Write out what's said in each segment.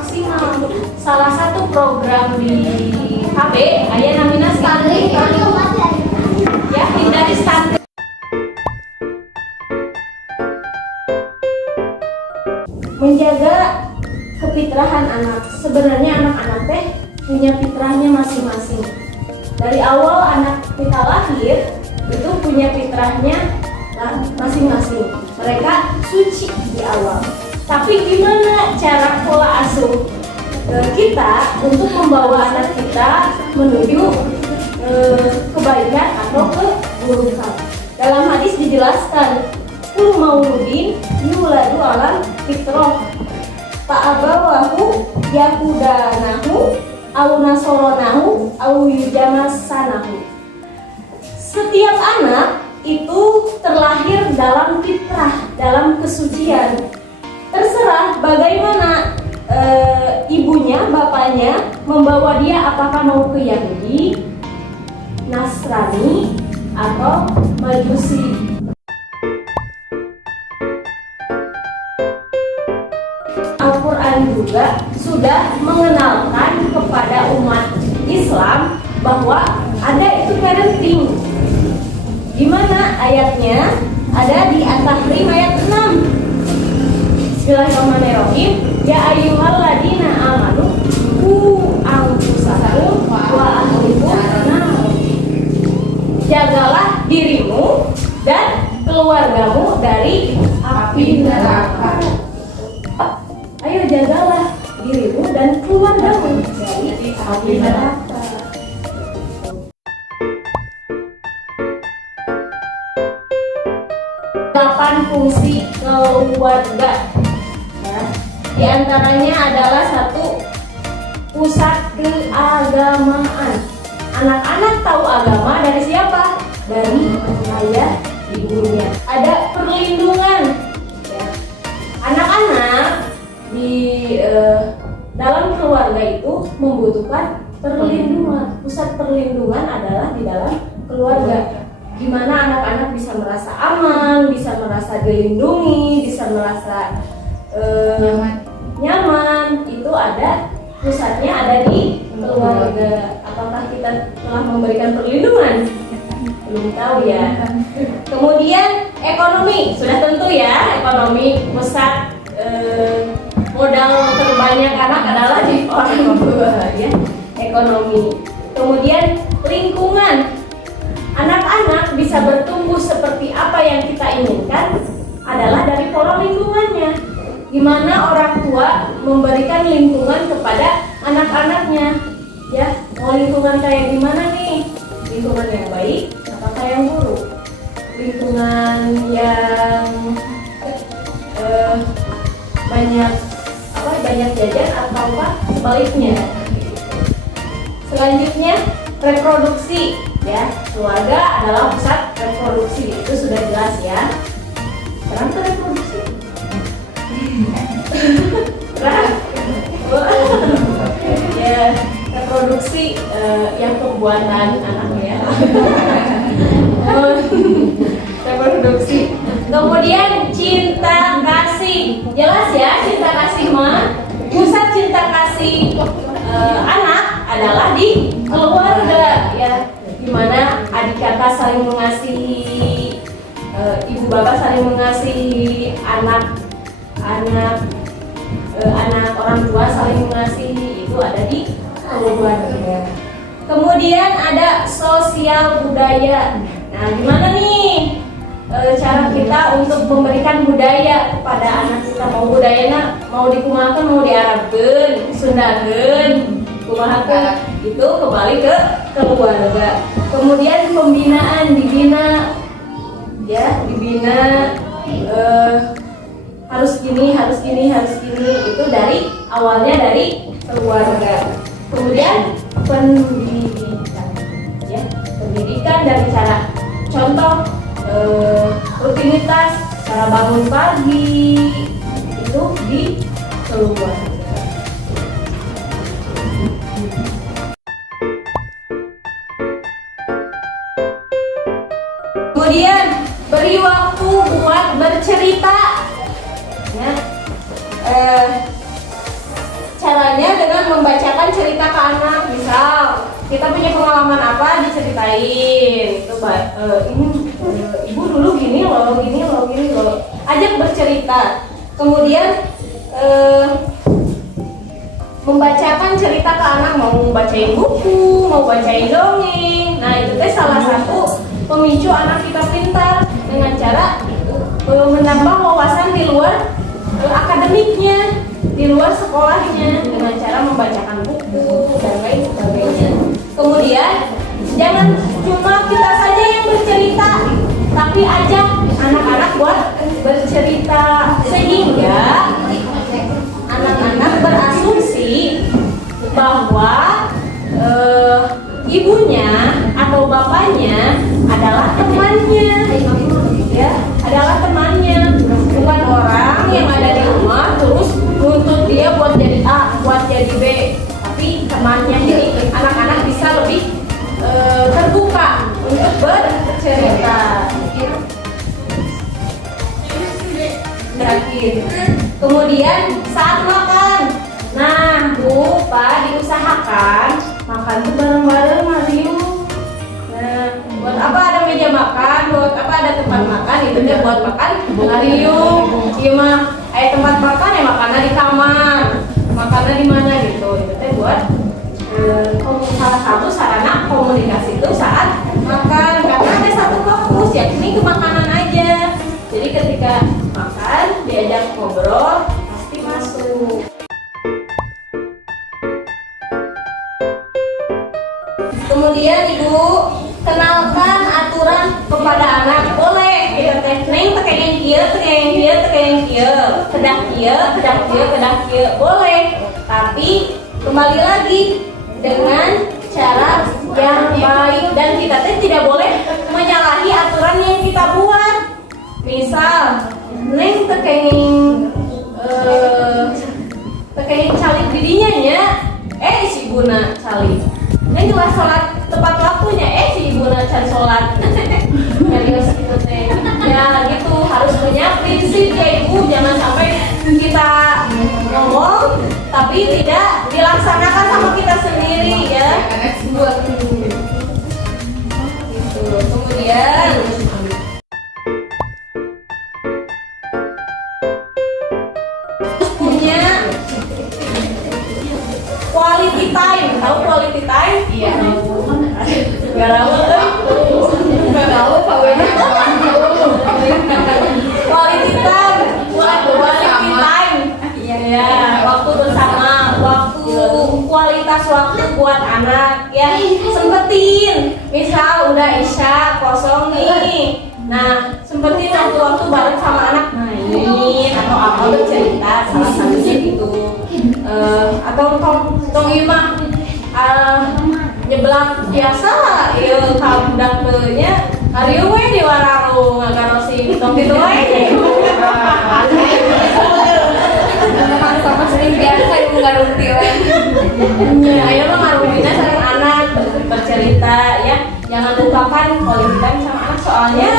maksimal. Salah satu program di KB aya namina stunting ya, hindari stunting. Menjaga kefitrahan anak. Sebenarnya anak-anak teh punya fitrahnya masing-masing. Dari awal anak kita lahir itu punya fitrahnya masing-masing. Mereka suci di awal. Tapi gimana cara pola asuh kita untuk membawa anak kita menuju kebaikan atau keburukan? Dalam hadis dijelaskan, kul mauludin yuladu alam fitrah fa'abawahu yakudanahu au nasoronahu au yujamasanahu. Setiap anak itu terlahir dalam fitrah, dalam kesucian. Terserah bagaimana ibunya, bapaknya membawa dia, apakah mau ke Yahudi, Nasrani, atau Majusi. Al-Quran juga sudah mengenalkan kepada umat Islam bahwa ada itu parenting. Di mana ayatnya? Ada di At-Tahrim ayat 6. Bismillahirrahmanirrahim. Ya ayyuhalladzina amanu qu anfusakum wa ahlikum nar. Jagalah dirimu dan keluargamu dari api neraka. Ayo jagalah dirimu dan keluargamu dari api neraka. 8 fungsi keluarga. Ya. Di antaranya adalah 1, pusat keagamaan. Anak-anak tahu agama dari siapa? Dari ayah ibunya. Ada perlindungan. Ya. Anak-anak di dalam keluarga itu membutuhkan perlindungan. Pusat perlindungan adalah di dalam keluarga. Gimana anak-anak bisa merasa aman, bisa merasa dilindungi, bisa merasa nyaman. Itu ada pusatnya, ada di keluarga. Apakah kita telah memberikan perlindungan? Belum tahu ya. Kemudian ekonomi, sudah tentu ya, ekonomi. Pusat modal terbanyak anak adalah di orang tua ya, ekonomi. Kemudian lingkungan. Anak-anak bisa bertumbuh seperti apa yang kita inginkan adalah dari pola lingkungannya. Gimana orang tua memberikan lingkungan kepada anak-anaknya, ya. Mau lingkungan kayak gimana nih? Lingkungan yang baik apakah yang buruk? Lingkungan yang banyak jajan atau sebaliknya? Selanjutnya reproduksi, ya. Keluarga adalah pusat reproduksi, itu sudah jelas ya. Sekarang ke reproduksi. Ya, reproduksi yang pembuatan anak ya. Reproduksi. Kemudian cinta kasih, jelas ya, cinta kasih mah. Pusat cinta kasih anak adalah di keluarga ya, dimana adik kakak saling mengasihi, ibu bapak saling mengasihi, anak orang tua saling mengasihi, itu ada di keluarga. Kemudian ada sosial budaya. Nah, gimana nih cara kita untuk memberikan budaya kepada anak kita? Mau budayanya mau dikumahakeun, mau diarabkeun, sundakeun, kumahakeun, itu kembali ke keluarga. Kemudian pembinaan, dibina harus gini, itu dari awalnya dari keluarga. Kemudian pendidikan dari cara contoh rutinitas, cara bangun pagi itu di keluarga. Kemudian beri waktu buat bercerita. Ya. Cara cerita ke anak, misal kita punya pengalaman apa diceritain. Coba ibu dulu gini loh, gini loh, gini loh. Ajak bercerita. Kemudian membacakan cerita ke anak, mau bacain buku, mau bacain dongeng. Nah itu teh salah satu pemicu anak kita pintar dengan cara menambah wawasan di luar akademiknya, di luar sekolahnya dengan cara membacakan buku dan lain sebagainya. Kemudian jangan cuma kita saja yang bercerita, tapi ajak anak-anak buat bercerita sehingga anak-anak berasumsi bahwa ibunya atau bapaknya adalah temannya, ya, adalah temannya, bukan orang yang ada di rumah terus nuntut dia buat jadi A, buat jadi B, tapi temannya. Jadi anak-anak bisa lebih terbuka untuk bercerita. Kemudian saat makan, nah Bu, Pak, diusahakan makan tuh bareng-bareng, Mario. Nah, buat apa ada meja makan, buat apa ada tempat makan, itu dia buat makan Mario. Iya mah, tempat makan ya makannya di kamar, makannya di mana gitu. Itu teh buat salah satu sarana komunikasi itu saat makan, karena ada satu fokus yakni ke makanan aja. Jadi ketika makan diajak ngobrol pasti masuk. Kemudian Ibu kenalkan aturan kepada anak. Boleh kita teh neng teu kengeng kieu, teu kengeng kieu, teu kengeng kieu, kedah kieu, kedah kieu, kedah kieu. Boleh. Tapi kembali lagi dengan cara yang baik dan kita teh tidak boleh menyalahi aturan yang kita buat. Misal neng teu kengeng calik didinya nya, si ibuna calik. Neng jelas sholat tepat waktunya, si ibuna can sholat. Serius gitu teh. Ya gitu, harus punya prinsip ya Ibu, jangan sampai kita ngomong tapi tidak dilaksanakan sama kita sendiri ya. Gitu. Kemudian punya quality time. Tahu quality time? Iya. Gak tahu tuh. Gak tahu Pak Wena. Quality time. Quality time. Iya. Waktu bersama, waktu kualitas waktu buat anak. Ya sempetin. Misal udah isya kosong nih. Nah sempetin waktu bareng sama anak main atau apa bercerita, salah satunya gitu. Atau tong imah nyeblak biasa lah, iya kabudak teunya Arieu we di warung ngagarosi tong kitu we. Sama sering biasa ibu ngarumti we. Ya, ayo mah ngarumtina sareng anak bercerita ya. Jangan lupakan quality time sama anak, soalnya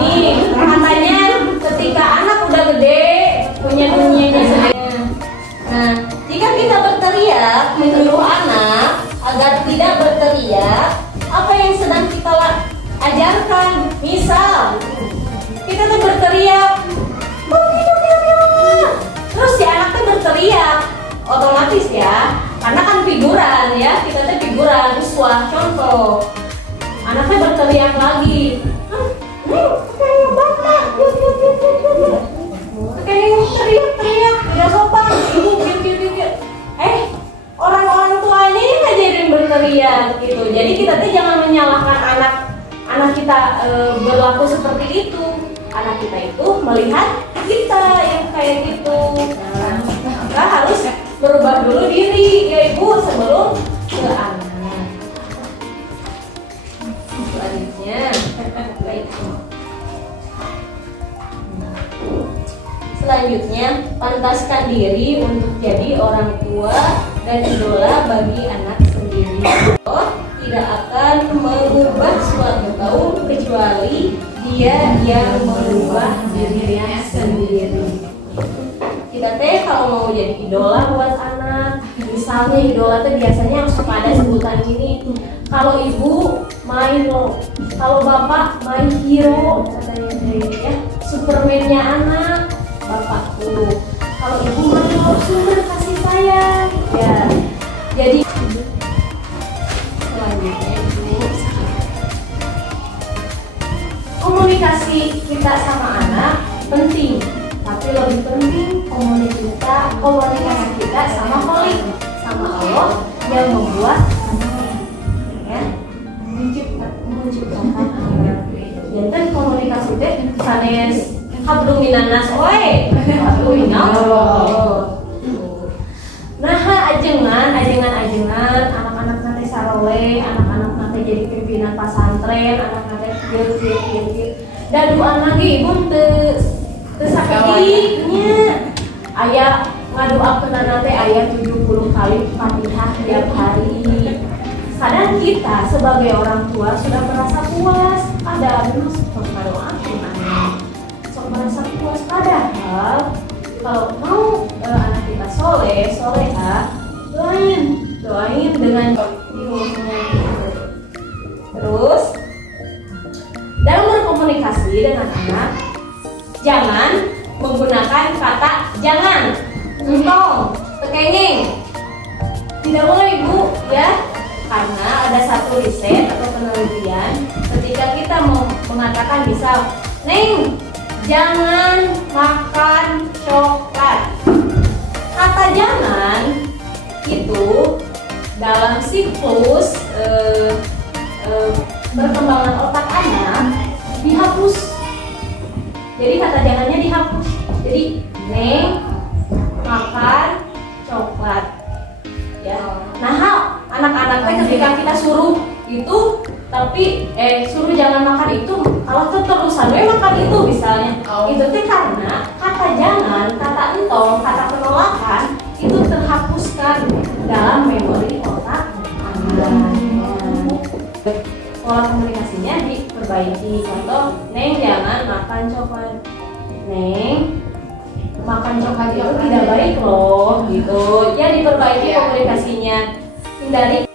nih katanya ketika anak udah gede punya dunianya sendiri. Nah, jika kita berteriak menyuruh anak agar tidak berteriak, apa yang sedang kita ajarkan? Misal kita tuh berteriak, terus si anak tuh berteriak, otomatis ya, karena kan figuran ya, kita tuh figuran, uswah, contoh. Anaknya berteriak lagi, kayak bapak, kayak teriak-teriak, tidak sopan, ibu, orang-orang tuanya ini ngajarin berteriak gitu. Jadi kita tuh jangan menyalahkan anak kita berlaku seperti itu. Anak kita itu melihat kita yang kayak gitu. Nah, maka harus berubah dulu diri ya Ibu sebelum ke anak. Selanjutnya, selanjutnya pantaskan diri untuk jadi orang tua dan idola bagi anak sendiri. Tidak akan mengubah suatu kaum kecuali dia yang merubah dirinya sendiri. kita teh kalau mau jadi idola buat anak, misalnya idola teh biasanya suka ada sebutan gini, kalau ibu main lo, kalau bapak main hero katanya teh ya, Superman-nya anak bapak tuh, kalau ibu main lo sumber kasih sayang ya. Jadi selanjutnya ibu, komunikasi kita sama anak penting, tapi lebih penting komunikasi kita sama Khalik, sama Allah yang membuat ya, menciptakan anak. Jadi komunikasi teh sanes hablum minanas oe, hablum minallah. Nah, ajengan anak-anak nanti sarole, anak-anak nanti jadi pimpinan pesantren, anak nanti kieu. Dan doa lagi ibu teu sakinya. Aya ngadoakeun nanti aya 70 kali Fatihah tiap hari. Kadang kita sebagai orang tua sudah merasa puas, padahal sok ngadoakeun anak. Sok merasa puas padahal kalau mau anak kita soleha, doain dengan ilmunya. Terus dalam berkomunikasi dengan anak, jangan menggunakan kata jangan, entong, tekenging. Tidak boleh ibu ya, karena ada satu riset atau penelitian ketika kita mau mengatakan misal, Neng, jangan makan coklat. Kata jangan itu dalam siklus perkembangan otak anak dihapus. Jadi kata jangannya dihapus. Jadi Neng makan coklat. Ya. Nah, anak-anak ketika kita suruh itu tapi suruh jangan makan itu, kalau keterusan makan itu misalnya, itu teh karena kata jangan, kata entong, kata penolakan itu terhapuskan dalam memori otak anak. Pola komunikasinya diperbaiki. Contoh, Neng jangan makan coklat. Neng, makan coklat itu tidak baik loh, gitu. Ya diperbaiki komunikasinya. Hindari